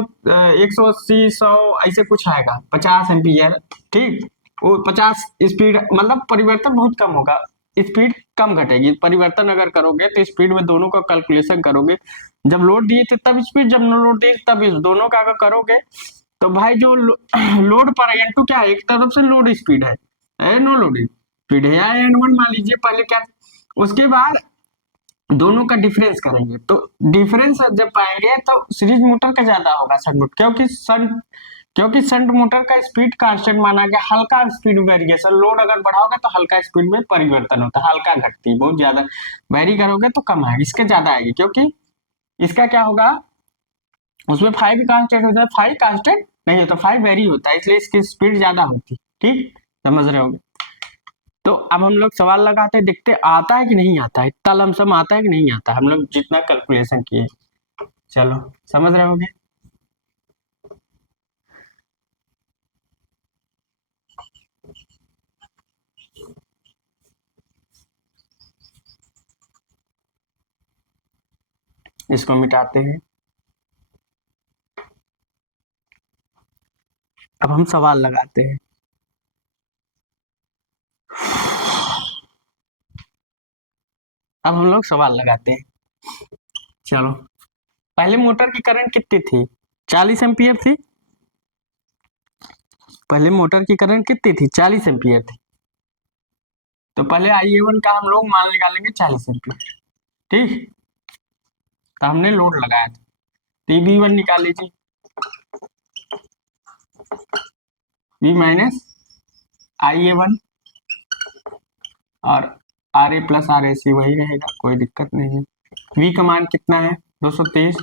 180 100 ऐसे कुछ आएगा, 50 एम्पियर। ठीक, वो 50 स्पीड, मतलब परिवर्तन बहुत कम होगा, स्पीड कम घटेगी। परिवर्तन अगर करोगे तो स्पीड में दोनों का कैलकुलेशन करोगे, जब लोड दिए थे तब स्पीड, जब नो लोड दिए तब, इस दोनों का अगर करोगे तो भाई जो लोड पर एन टू क्या है, एक तरफ से लोड स्पीड है नो लोड स्पीड है, या एन वन मान लीजिए पहले क्या। उसके बाद दोनों का डिफरेंस करेंगे, तो डिफरेंस जब पाएंगे तो सीरीज मोटर का ज्यादा होगा शंट मोटर, क्योंकि शंट मोटर का स्पीड कांस्टेंट माना गया, हल्का स्पीड वेरिएशन, लोड अगर बढ़ाओगे तो हल्का स्पीड में परिवर्तन होता है, हल्का घटती है, बहुत ज्यादा वेरी करोगे तो कम आएगी, इसके ज्यादा आएगी, क्योंकि इसका क्या होगा, उसमें फाइव कांस्टेंट होता है, फाइव कांस्टेंट नहीं होता, फाइव वेरी होता है, इसलिए इसकी स्पीड ज्यादा होती है। ठीक, समझ रहे होगे। तो अब हम लोग सवाल लगाते हैं, देखते आता है कि नहीं आता है, इतना लमसम आता है कि नहीं आता, हम लोग जितना कैलकुलेशन किए। चलो समझ रहे होगे। इसको मिटाते हैं, अब हम सवाल लगाते हैं। अब हम लोग सवाल लगाते हैं। चलो, पहले मोटर की करंट कितनी थी, 40 एम्पियर थी। पहले मोटर की करंट कितनी थी, 40 एम्पियर थी। तो पहले IA1 का हम लोग मान निकालेंगे 40 एम्पियर। ठीक, तो हमने लोड लगाया था, तो EB1 निकाल लीजिए, V माइनस IA1 और RA प्लस RAC वही रहेगा, कोई दिक्कत नहीं है। V का मान कितना है, 223,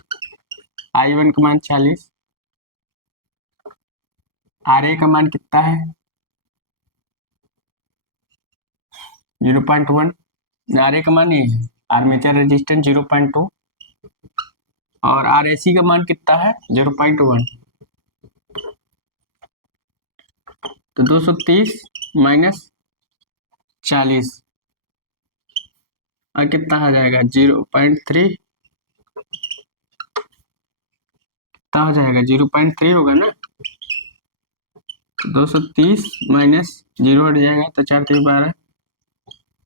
I1 का मान 40, RA का मान कितना है 0.1, RA का मान ये है, आर्मेचर रेजिस्टेंस 0.2, और RAC का मान कितना है 0.1। तो 230 माइनस 40 और कितना आ जाएगा 0.3, कितना हो जाएगा 0.3 होगा ना। 230 माइनस 0 हट जाएगा तो 4 3 12,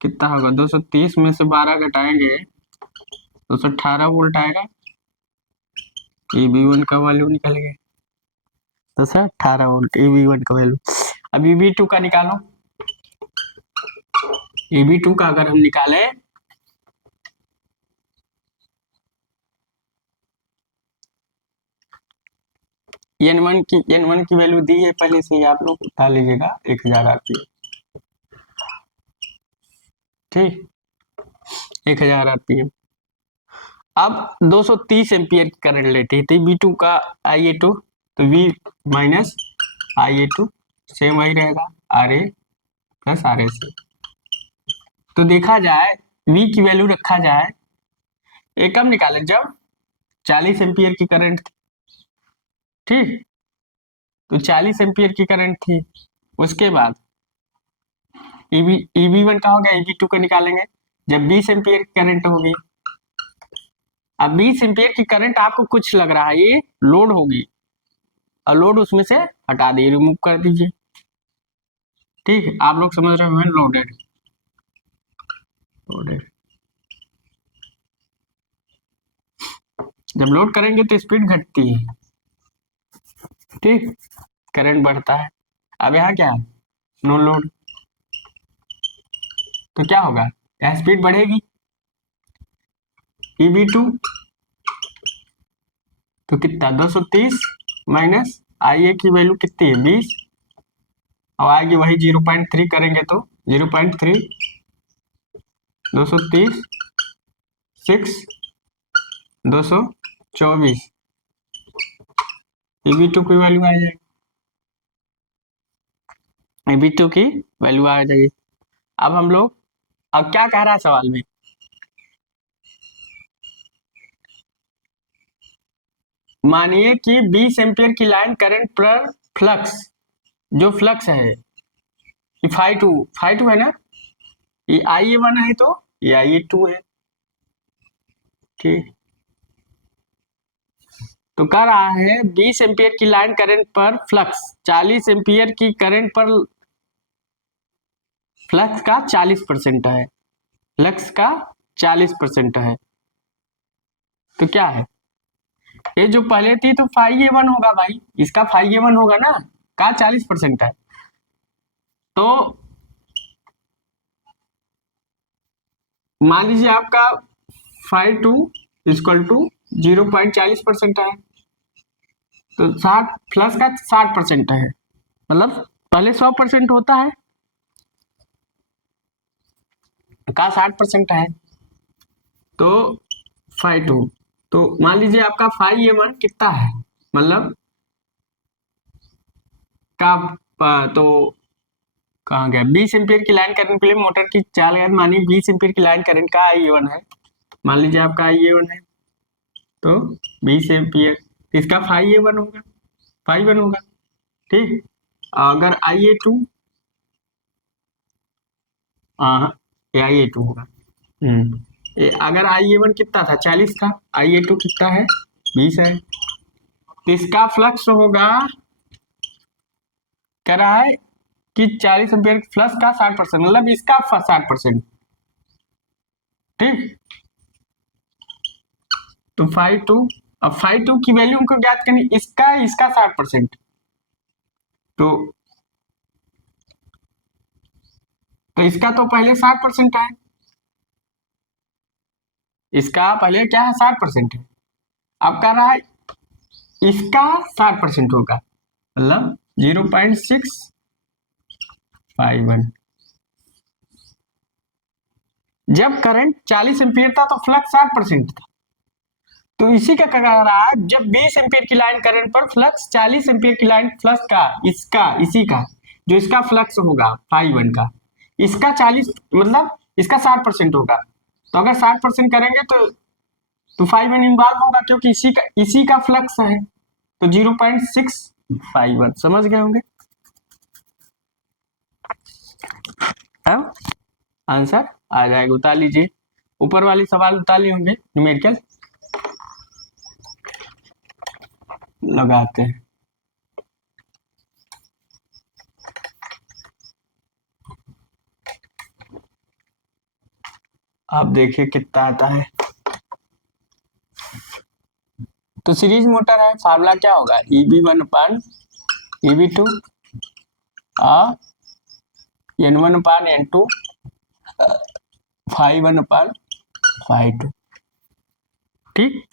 कितना होगा 230 में से 12 घटाएंगे 218 वोल्ट आएगा। EB1 का वैल्यू निकल गया 218 वोल्ट, EB1 का वैल्यू। अब EB2 का निकालो, EB2 का अगर हम निकाले, N1 की वैल्यू दी है पहले से ही, आप लोग उठा लीजिएगा 1000 आरपीएम। ठीक, 1000 आरपीएम। अब 230 एम्पियर की करंट लेते हैं, तो EB2 का IA2, तो V माइनस IA2 सेम वही रहेगा, RA प्लस RAC। तो देखा जाए V की वैल्यू रखा जाए, ये कब निकाले जब 40 एम्पियर की करंट थी। ठीक, तो 40 एम्पियर की करंट थी, उसके बाद EB1 का हो गया, EB2 का निकालेंगे जब 20 एम्पियर की करंट होगी। अब 20 एम्पियर की करंट आपको कुछ लग रहा है ये लोड होगी, और लोड उसमें से हटा दिए, रिमूव कर दीजिए। ठीक, आप लोग समझ रहे हो, लोडेड लोडेड। जब लोड करेंगे तो स्पीड घटती है, ठीक, करंट बढ़ता है। अब यहाँ क्या है, नो लोड, तो क्या होगा, यहाँ स्पीड बढ़ेगी। EB2 तो कितना 230 माइनस IA की वैल्यू कितनी है 20, और आएगी वही 0.3 करेंगे तो 0.3, 230 6 224, EB2 की वैल्यू आ जाएगी, EB2 की वैल्यू आ जाएगी। अब हम लोग, अब क्या कह रहा है सवाल में, मानिए कि 20 एम्पियर की लाइन करंट पर फ्लक्स, जो फ्लक्स है ये फाई टू है ना, ये IA1 है तो ये IA2 है। ठीक, तो कह रहा है 20 एम्पियर की लाइन करंट पर फ्लक्स 40 एम्पियर की करंट पर फ्लक्स का 40% है, फ्लक्स का 40% है, तो क्या है ये जो पहले थी तो फाई ए वन होगा भाई, इसका फाई ए वन होगा ना, का 40% है, तो मान लीजिए आपका फाई टू इक्वल टू 0.40% है, तो 60 प्लस का 60% है, मतलब पहले 100% होता है, का 60% है, तो फाई टू, तो मान लीजिए आपका फाई ए वन कितना है, मतलब का तो कहाँ गया, 20 एम्पियर की लाइन करंट के लिए मोटर की चाल गति मानी 20 एम्पियर की लाइन करंट का आई ए वन है, मान लीजिए आपका आई ए वन है, तो 20 एम्पियर, इसका फाई ए वन होगा, फाई वन होगा, ठीक। अगर आई ए टू, हाँ ये आई ए टू होगा, अगर आई ए वन कितना था 40 का, आई ए टू कितना है 20 है, तो इसका फ्लक्स होगा, कह रहा है कि 40 एम्पियर फ्लक्स का 60%, मतलब इसका 60%, ठीक। तो फाई टू, अब फाई टू की वैल्यू हमको ज्ञात करनी, इसका इसका 60%, तो इसका तो पहले 60% है, इसका पहले क्या है 60% है, अब कह रहा है इसका 60% होगा, मतलब 0.651, जब करंट 40 एम्पियर था तो फ्लक्स 60% था, तो इसी का कह रहा है जब 20 एम्पियर की लाइन करंट पर फ्लक्स 40 एम्पियर की लाइन फ्लक्स का, इसका इसी का जो इसका फ्लक्स होगा फाई वन का, इसका 40 मतलब इसका 60% होगा, तो अगर 60% करेंगे तो फाई वन इन्वॉल्व होगा, क्योंकि इसी का फ्लक्स है, तो 0.651 समझ गए होंगे। अब आंसर आ जाएगा, उतार लीजिए, ऊपर वाली सवाल उतार लिए होंगे न्यूमेरिकल, लगाते हैं, आप देखिए कितना आता है, तो सीरीज मोटर है, फार्मूला क्या होगा EB one upon EB two N one upon N two phi one upon phi two, ठीक।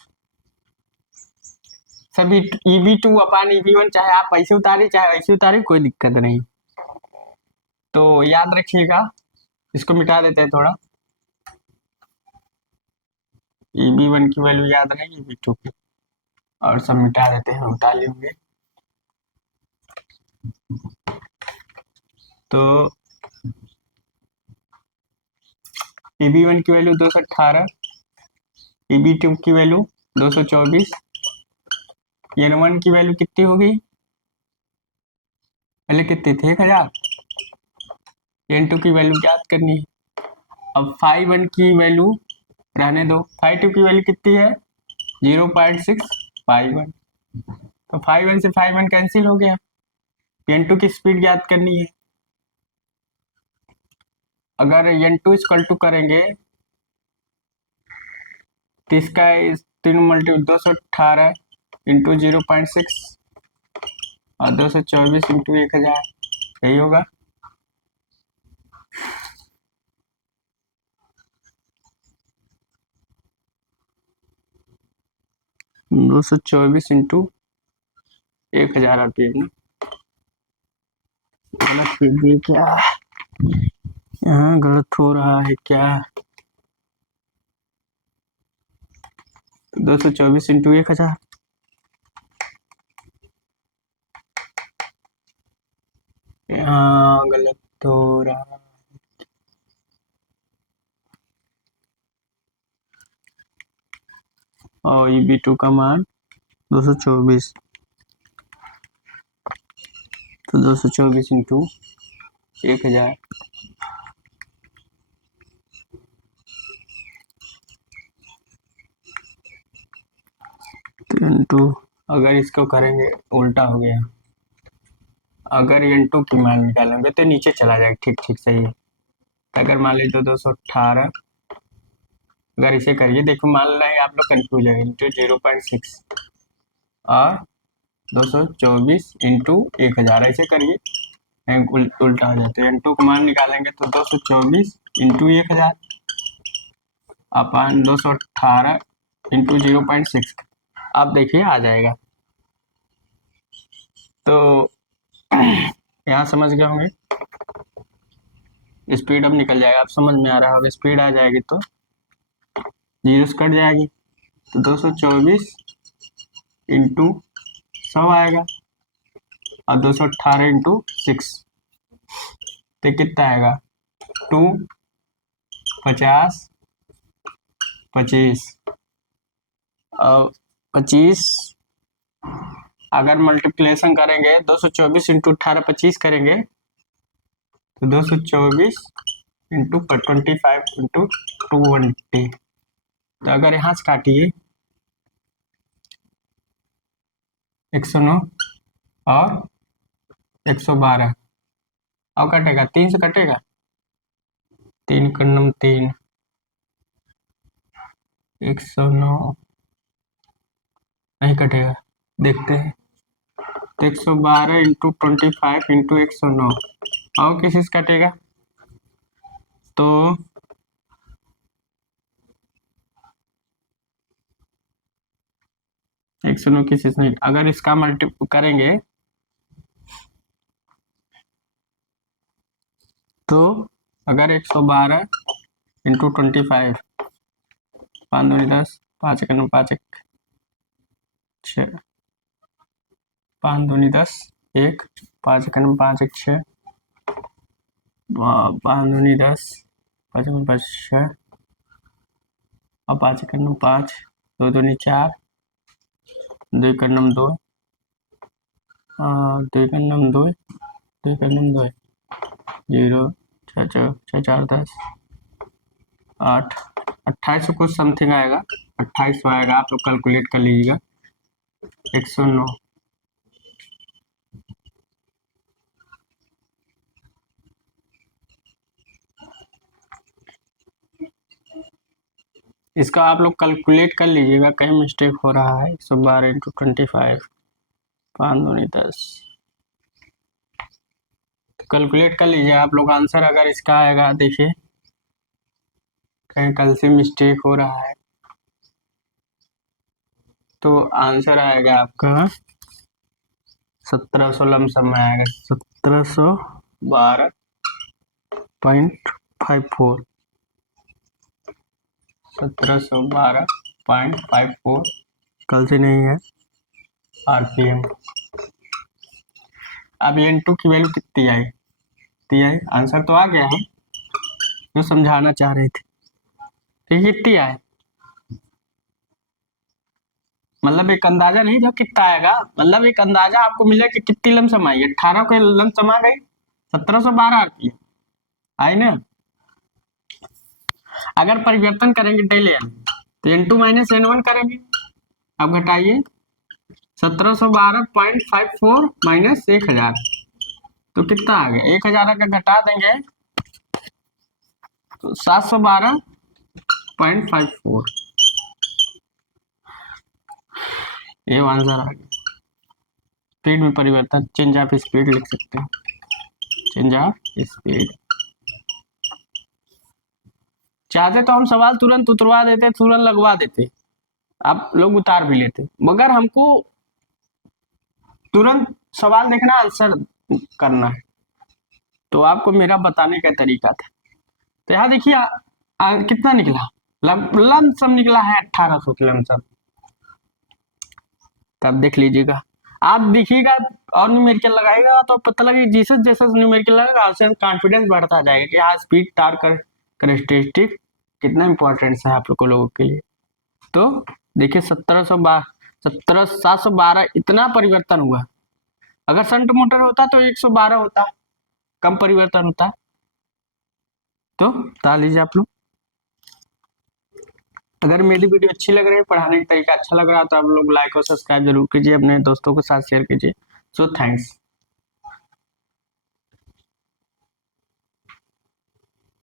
सभी EB two upon EB one, चाहे आप ऐसे उतारे चाहे ऐसे उतारे कोई दिक्कत नहीं, तो याद रखिएगा, इसको मिटा देते हैं थोड़ा, ईबी वन की वैल्यू याद रहेगी ईबी टू की, और सब मिटा देते हैं, उतार लेंगे, तो ईबी वन की वैल्यू 218, ईबी टू की वैल्यू 224, एन वन की वैल्यू कितनी होगी, पहले कितनी थी 1000, एन टू की वैल्यू याद करनी है, अब फाई वन की वैल्यू रहने दो, फाई टू की वैल्यू कितनी है 0.651, तो फाई वन से फाई वन कैंसिल हो गया, एन टू की स्पीड याद करनी है, अगर एन टू इक्वल टू करेंगे तो इसका 3 मल्टीपल 218 इंटू 0.6 और 224 इंटू 1000, यही होगा, दो सौ चौबीस इंटू 1000 आरपीएम ना, गलत कर दिए क्या, यहाँ गलत हो रहा है क्या, 224 इंटू 1000, यहाँ गलत हो रहा है, और ईबी टू का मान 224, तो 224 इंटू 1000, इंटू, अगर इसको करेंगे उल्टा हो गया, अगर एन टू की मान निकालेंगे तो नीचे चला जाएगा, ठीक ठीक सही है, अगर मान लीजिए 218, अगर इसे करिए, देखो मान रहे आप लोग कंफ्यूज है, इंटू 0.6 और 224 इंटू 1000 ऐसे करिए, उल्टा हो जाता है। N2 को मान निकालेंगे तो 224 इंटू 1000 अपन 218 इंटू 0.6, आप देखिए आ जाएगा। तो यहाँ समझ गए होंगे, स्पीड अब निकल जाएगा, आप समझ में आ रहा होगा, स्पीड आ जाएगी तो जीरो से कट जाएगी, तो 224 इंटू 100 आएगा और 218 इंटू 6 तो कितना आएगा 2 50 25 और 25 अगर मल्टीप्लिकेशन करेंगे 224 इंटू 18 25 करेंगे तो 224 इंटू 25 इंटू 220, तो अगर यहाँ से काटिए 109 और 112 और कटेगा 3 से कटेगा, 3 कन्नम 3, 109 नहीं कटेगा, देखते हैं। तो 112 इंटू 25 इंटू 109 और किसी से कटेगा तो 109 किसी से नहीं। अगर इसका मल्टीप्लाई करेंगे तो अगर 112 इंटू 25, 5 दूनी 10, 5 एक 5 एक 6, 5 दूनी 10 1, 5 एक 5 एक 6, 5 दूनी 10, 5 एक 5 6 और 5 एक 5, 2 दूनी 4, 2 एक 2, 2 एक 2, 2 एक 2, 0 6 6 4 10 8, 28 कुछ समथिंग आएगा, 28 आएगा, आप लोग कैलकुलेट कर लीजिएगा। 109 इसका आप लोग कैलकुलेट कर लीजिएगा, कहीं मिस्टेक हो रहा है। 112 इंटू 25, 5 दूनी 10, तो कैलकुलेट कर लीजिए आप लोग आंसर। अगर इसका आएगा, देखिए कहीं कल से मिस्टेक हो रहा है, तो आंसर आएगा आपका 1700 लमसम में आएगा, 1712.54, 1712.54 कल से नहीं है, आरपीएम। अब N2 की वैल्यू कितनी आई, आंसर तो आ गया है जो समझाना चाह रहे थे। तो कितनी आए, मतलब एक अंदाजा नहीं जो कितना आएगा, मतलब एक अंदाजा आपको मिले कि कितनी लमसम आई। 18 को लमसम आ गई, 1712 आरपीएम आई ना। अगर परिवर्तन करेंगे डेल एन तो N2 माइनस N1 करेंगे। अब घटाइए 1712.54 माइनस 1000 तो कितना आ गया, 1000 का घटा देंगे तो 712.54, ये आंसर आ गया। स्पीड में परिवर्तन, चेंज ऑफ स्पीड लिख सकते हैं, चेंज ऑफ स्पीड। चाहते तो हम सवाल तुरंत उतरवा देते, तुरंत लगवा देते, आप लोग उतार भी लेते, मगर हमको तुरंत सवाल देखना, आंसर करना है, तो आपको मेरा बताने का तरीका था। तो यहाँ देखिए कितना निकला, लमसम निकला है 1800 लमसम। तब देख लीजिएगा, आप देखिएगा और न्यूमेरिकल लगाएगा तो पता लगे जैसे जैसे न्यूमेरिकल लगेगा उससे कॉन्फिडेंस बढ़ता जाएगा कि हाँ स्पीड टार कैरेक्टरिस्टिक कितना इंपॉर्टेंट है आप लोगों के लिए। तो देखिए 712 इतना परिवर्तन हुआ। अगर शंट मोटर होता तो 112 होता, कम परिवर्तन होता। तो बता लीजिए आप लोग। अगर मेरी वीडियो अच्छी लग रही है, पढ़ाने का तरीका अच्छा लग रहा है, तो आप लोग लाइक और सब्सक्राइब जरूर कीजिए, अपने दोस्तों के साथ शेयर कीजिए। So thanks.